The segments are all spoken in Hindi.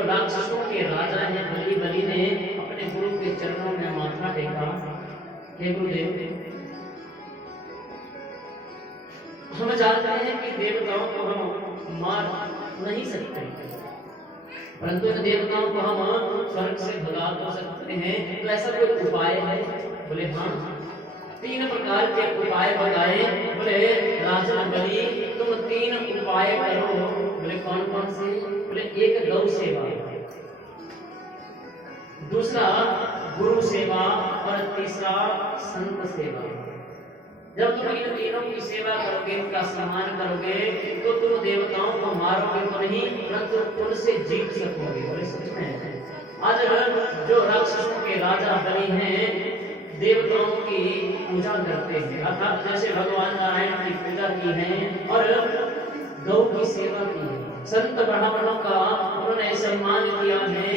जो राक्षसों के राजा हैं बलि ने अपने गुरु के चरणों में माथा टेका, हे गुरुदेव, हम जानते हैं कि देवताओं को हम मार नहीं सकते, परंतु इन देवताओं को हम स्वर्ग से भगा तो सकते हैं, तो ऐसा कोई उपाय है? बोले हाँ, 3 प्रकार के उपाय बताए। बोले राजा बलि तुम 3 उपाय करो। बोले कौन कौन से? बोले एक गौ सेवा, दूसरा गुरु सेवा और तीसरा संत सेवा। जब तुम इन तीनों की सेवा करोगे, इनका सम्मान करोगे, तो तुम देवताओं को मारोगे तो नहीं, परंतु उनसे जीत सकोगे। बोले सच में आज जो राक्षसों के राजा बलि हैं देवताओं की पूजा करते हैं, अर्थात जैसे भगवान नारायण की पूजा की है और गौ की सेवा की है, संत ब्राह्मणों का उन्होंने सम्मान किया है,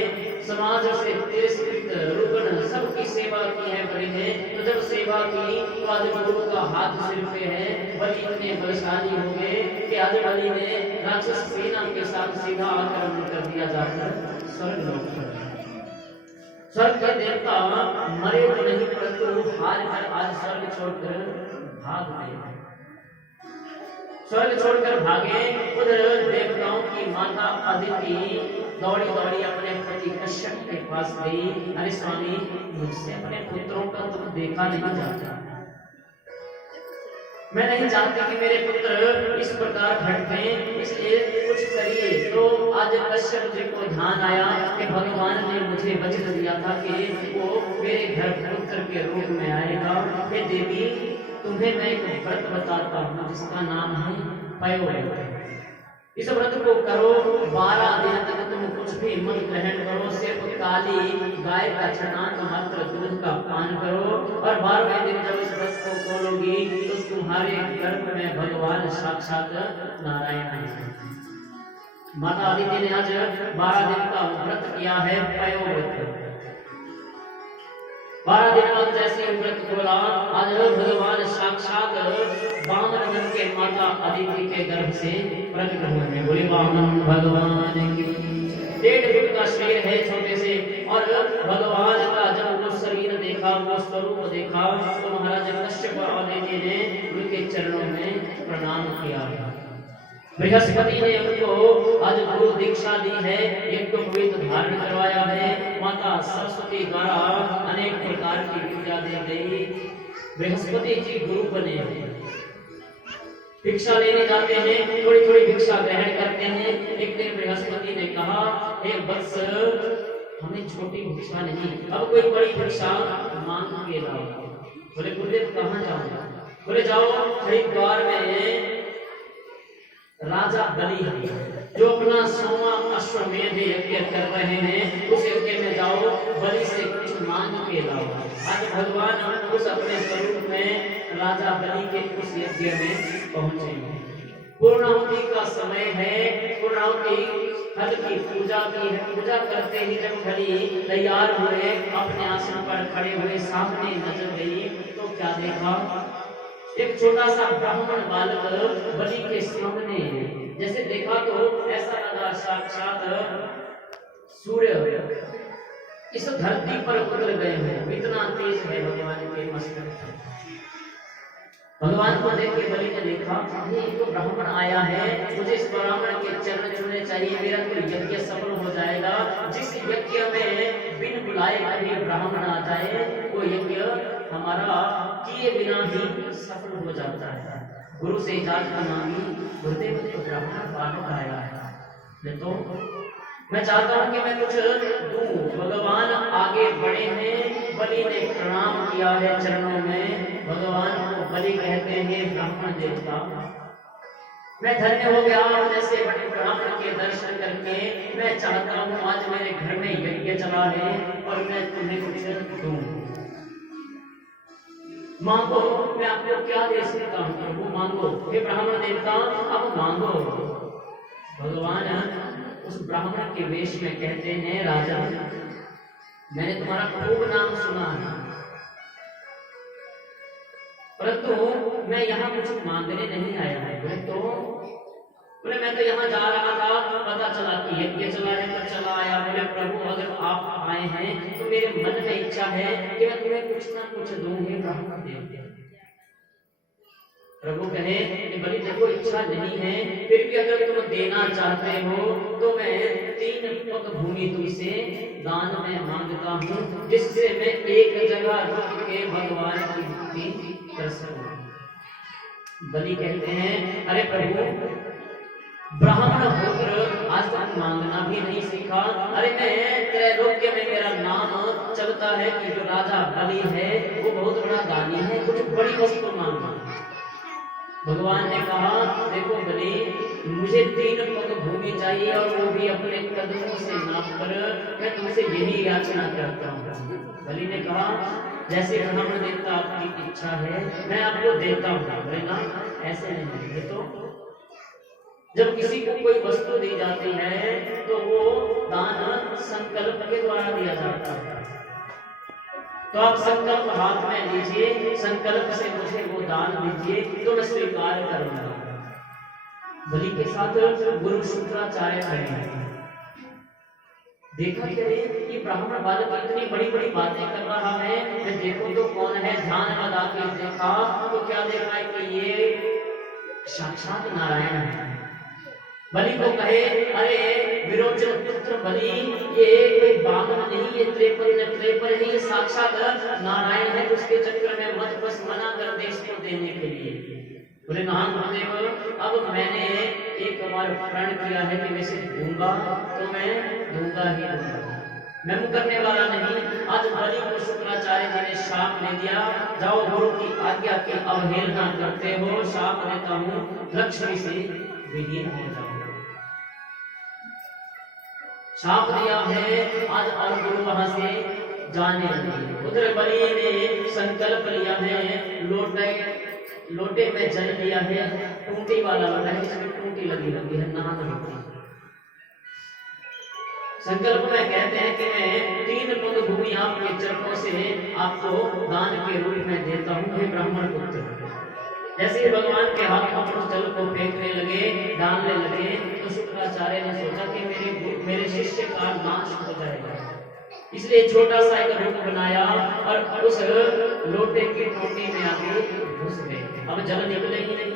समाज से तिरस्कृत रुग्ण सबकी सेवा की है बलि ने। तो जब सेवा की तो आज गुरु का हाथ सिर पे है, बलि इतने बलशाली हो गए कि आज बलि ने राक्षस सेना के साथ सीधा आक्रमण कर दिया जाकर स्वर्ग लोक पर। स्वर्ग के देवता मरे तो नहीं, परंतु हार कर आज स्वर्ग छोड़कर भाग गए। स्वर्ग छोड़कर भागे। उधर देवताओं की माता अदिति दौड़ी दौड़ी अपने पति कश्यप के पास गई, अरे स्वामी, मुझसे अपने पुत्रों का दुख देखा नहीं जाता, मैं नहीं चाहती कि मेरे पुत्र इस प्रकार भटके, इसलिए कुछ करिए। तो आज कश्यप जी को ध्यान आया कि भगवान ने मुझे वचन दिया था कि वो मेरे घर पुत्र के रूप में आएगा। हे देवी, तुम्हें मैं एक व्रत बताता हूँ जिसका नाम है पयोव्रत। इस व्रत को करो, 12 दिन तक तुम कुछ भी मत ग्रहण करो, सिर्फ काली गाय का छटाक मात्र दूध का पान करो, और 12वें दिन जब इस व्रत को खोलोगी तो तुम्हारे गर्भ में भगवान साक्षात नारायण आएंगे। माता अदिति ने आज 12 दिन का व्रत किया है, पयोव्रत। 12 दिन बाद जैसे व्रत खोला, आज भगवान साक्षात वामन बन के माता अदिति के गर्भ से प्रकट हुए हैं। बोले वामन भगवान की। 1.5 फुट का शरीर है छोटे से, और भगवान का जब वो शरीर देखा, वो स्वरूप देखा, तो महाराज कश्यप आदित्य ने उनके चरणों में प्रणाम किया। बृहस्पति ने उनको आज गुरु दीक्षा दी है, एक तो पवित्र धारण करवाया है, माता सरस्वती द्वारा अनेक प्रकार की पूजा दी गई। बृहस्पति जी गुरु बने, भिक्षा लेने जाते हैं, थोड़ी थोड़ी भिक्षा ग्रहण करते हैं। एक दिन बृहस्पति ने कहा, हे वत्स, हमें छोटी भिक्षा नहीं, अब कोई बड़ी भिक्षा मांग के लाओ। बोले गुरुदेव कहाँ जाऊंगा? बोले जाओ हरिद्वार में राजा बलि है जो अपना 100वां अश्वमेध यज्ञ कर रहे हैं, उस यज्ञ में जाओ, बलि से कुछ मांग के लाओ। आज भगवान उस अपने स्वरूप में राजा बलि के उस यज्ञ में पहुंचे। पूर्णाहुति का समय है, पूर्णाहुति फल की पूजा की है। पूजा करते ही जब बलि तैयार हुए, अपने आसन पर खड़े हुए, सामने नजर गई तो क्या देखा? एक छोटा सा ब्राह्मण बालक बलि के सामने, जैसे देखा तो ऐसा लगा साक्षात सूर्य इस धरती पर उतर गए हैं, इतना तेज है भगवान के मस्तक। भगवान को देख के बलि ने देखा, ये तो ब्राह्मण आया है, मुझे इस ब्राह्मण के चरण छूने चाहिए, मेरा तो यज्ञ सफल हो जाएगा। जिस यज्ञ में बिन बुलाए कभी ब्राह्मण आ जाए, वो यज्ञ हमारा किए बिना ही सफल हो जाता है। गुरु से इजाजत मांगी, गुरुदेव तो ब्राह्मण बालक आया है, तो मैं चाहता हूं कि मैं कुछ दूं। भगवान आगे बढ़े हैं, बलि ने प्रणाम किया है चरणों में। भगवान को बलि कहते हैं ब्राह्मण देवता। मैं धन्य हो गया जैसे बड़े ब्राह्मण के दर्शन करके। मैं चाहता हूं आज मेरे घर में यज्ञ चला है और मैं तुम्हें कुछ दूं। मांगो, मैं आपको क्या दे सकता हूँ? प्रभु मांगो। हे ब्राह्मण देवता, अब मांगो। भगवान उस ब्राह्मण के वेश में कहते हैं, राजा, मैंने तुम्हारा खूब नाम सुना है, परंतु मैं यहाँ कुछ मांगने नहीं आया है। बोले मैं तो यहाँ जा रहा था, पता चला कि यज्ञ चला है, तो चला आया, हैं प्रभु अगर आप आए हैं तो मेरे मन में इच्छा है कि मैं तुम्हें कुछ ना कुछ दूं हे ब्राह्मण देव। प्रभु कहे कि बलि देखो इच्छा नहीं है, फिर भी अगर तुम देना चाहते हो तो मैं 3 पग भूमि तुमसे दान में मांगता हूँ, जिससे मैं एक जगह रुक के भगवान की भक्ति कर सकूं। बलि कहते हैं अरे प्रभु ब्राह्मण होकर आज तक मांगना भी नहीं सीखा। अरे मैं त्रैलोक्य में मेरा नाम चलता है कि जो राजा बलि है वो बहुत बड़ा दानी है, कुछ बड़ी वस्तु मांगना। भगवान ने कहा देखो बलि मुझे 3 पग भूमि चाहिए और वो भी अपने कदमों से नापकर मैं तुमसे यही याचना करता हूँ। बलि ने कहा जैसे ब्राह्मण देवता आपकी इच्छा है मैं आपको देता हूँ, ना ऐसे नहीं है। तो जब किसी को कोई वस्तु दी जाती है तो वो दान संकल्प के द्वारा दिया जाता है। तो आप संकल्प हाथ में लीजिए, संकल्प से मुझे वो दान दीजिए तो मैं स्वीकार करूंगा। बलि के साथ गुरु शुक्राचार्य खड़े हैं। देखा क्या ये ब्राह्मण बालक इतनी बड़ी बड़ी बातें कर रहा है, मैं देखो तो कौन है, ध्यान लगा के देखा तो क्या देखा है कि ये साक्षात नारायण है। बलि को कहे अरे विरोचन पुत्र बलि ये कोई बामन नहीं, ये त्रेपन है, ये साक्षात नारायण है, उसके चक्कर में मत बस मना कर देश को देने के लिए। बोले नाम गुरुदेव अब मैंने एक बार प्रण किया है कि वैसे दूंगा तो मैं दूंगा ही दूंगा, मैं मुकरने वाला नहीं। आज बलि को शुक्राचार्य जी ने शाप दे दिया, जाओ गुरु की आज्ञा की अवहेलना करते हो, शाप देता हूँ लक्ष्मी से विहीन हो जाओ। शाप दिया है आज और गुरु वहां से जाने लगे। उधर बलि ने संकल्प लिया है, लोटे में जल लिया है, टूटी वाला लोटा है जिसमें टूटी लगी होती है, नाक होती है। संकल्प में कहते हैं कि मैं 3 पग भूमि आपके चरणों से आपको दान के रूप में देता हूँ हे ब्राह्मण पुत्र। जैसे भगवान के हाथ में उस जल को फेंकने लगे, डालने लगे, तो शुक्राचार्य ने सोचा कि मेरे शिष्य का नाश हो जाएगा, इसलिए छोटा सा एक रूप बनाया और उस लोटे की टोटी में आके घुस गए। अब जल निकले ही नहीं।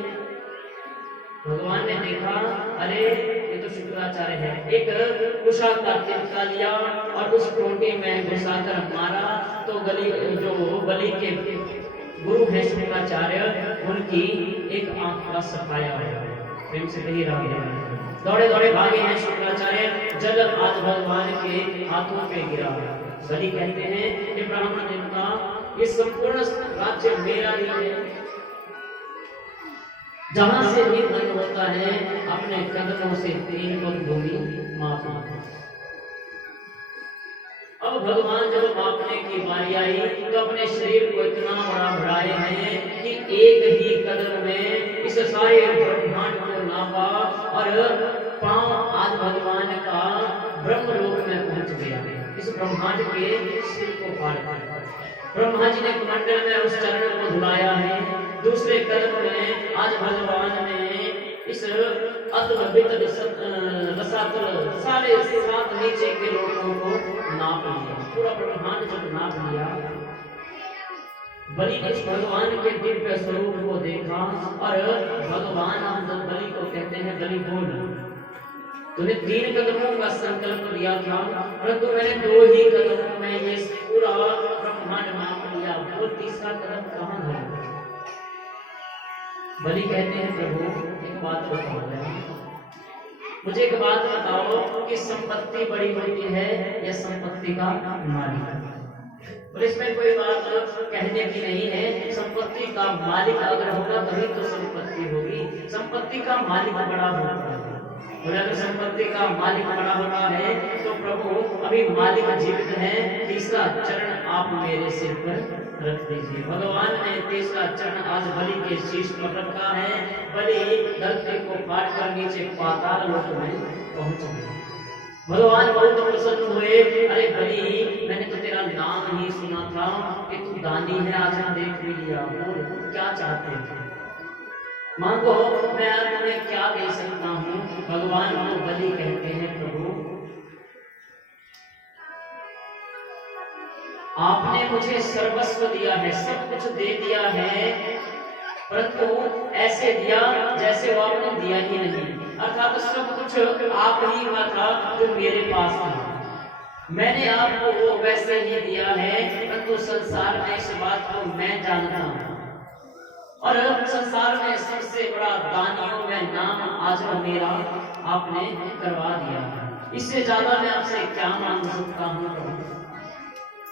भगवान ने देखा अरे ये तो शुक्राचार्य है, एक कुशा का तिनका लिया और उस टोटी में घुसाकर मारा तो बलि के गुरु है शुक्राचार्य, उनकी एक आंख का सफाया हुआ है, प्रेम से कही रहा है। दौड़े दौड़े भागे हैं शुक्राचार्य, जल आज भगवान के हाथों पे गिरा। बलि कहते हैं कि ब्राह्मण देवता ये संपूर्ण राज्य मेरा ही है, जहां से भी मन होता है अपने कदमों से 3 पग भूमि माप। अब भगवान जब मापने की बारी आई तो अपने शरीर को इतना बड़ा बढ़ाए हैं कि एक ही कदम में इस सारे ब्रह्मांड को नापा और पांव आज भगवान का ब्रह्मलोक में पहुंच गया। इस ब्रह्मांड के सिर को पार किया। ब्रह्मा जी ने कमंडल में उस चरण को धुलाया है, दूसरे कदम में आज भगवान ने इस रसातल सारे 7 नीचे के लोगों को नाप लिया, पूरा ब्रह्मांड जब नाप लिया। बलि ने भगवान के दिव्य स्वरूप को देखा और भगवान बलि को कहते हैं बलि बोल, तूने 3 कदमों का संकल्प लिया था परंतु मैंने 2 ही कदमों में ये पूरा ब्रह्मांड नाप लिया, वो तीसरा कदम कहाँ है? बलि कहते हैं प्रभु एक बात बताओ, मुझे एक बात बताओ कि संपत्ति बड़ी होती है या संपत्ति का मालिक? और इसमें कोई बात कहने की नहीं है, संपत्ति का मालिक अगर होगा तभी तो संपत्ति होगी। संपत्ति का मालिक बड़ा होता है और अगर संपत्ति का मालिक बड़ा होता है तो प्रभु अभी मालिक जीवित है, तीसरा चरण आप मेरे सिर पर रख दीजिए। भगवान ने तीसरा चरण आज बलि के शीश पर रखा है। बलि धरती को पार कर नीचे पाताल लोक में पहुंच गए। भगवान बहुत प्रसन्न हुए, अरे बलि मैंने तो तेरा नाम ही सुना था कि तू दानी है, आज हम देख भी लिया, बोल क्या चाहते थे मांगो, मैं तुम्हें क्या दे सकता हूँ? भगवान को बलि कहते हैं प्रभु आपने मुझे सर्वस्व दिया है, सब कुछ दे दिया है, परंतु ऐसे दिया जैसे वो आपने दिया ही नहीं। अर्थात सब कुछ आप ही का था जो मेरे पास था, मैंने आपको वो वैसे ही दिया है, परंतु संसार में इस बात को मैं जानता हूँ। और संसार में सबसे बड़ा दानियों में नाम आज मेरा आपने करवा दिया है। इससे ज्यादा मैं आपसे क्या मांग सकता हूँ प्रभु?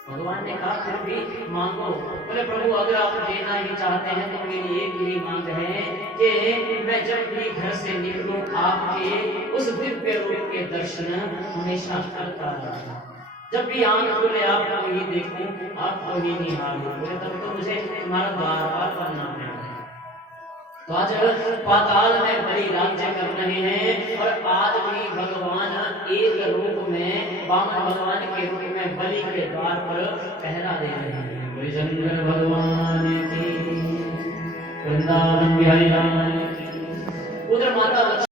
भगवान ने कहा फिर भी मांगो। बोले प्रभु अगर आप देना ही चाहते हैं तो मेरी एक ही मांग है कि मैं जब भी घर से निकलूं आपके उस दिव्य रूप के दर्शन हमेशा करता रहूं। जब भी आंख खोले आपको ही देखूं, आपको ही निहारूं। बोले तब तो मुझे तुम्हारा द्वारपाल बनना है। तो आज पाताल में बलि राज्य कर रहे हैं और आज भी भगवान एक रूप में वामन भगवान के रूप में बलि के द्वार पर पहरा दे रहे हैं। बोले शंकर भगवान की, वृंदावन बिहारी लाल की। उधर माता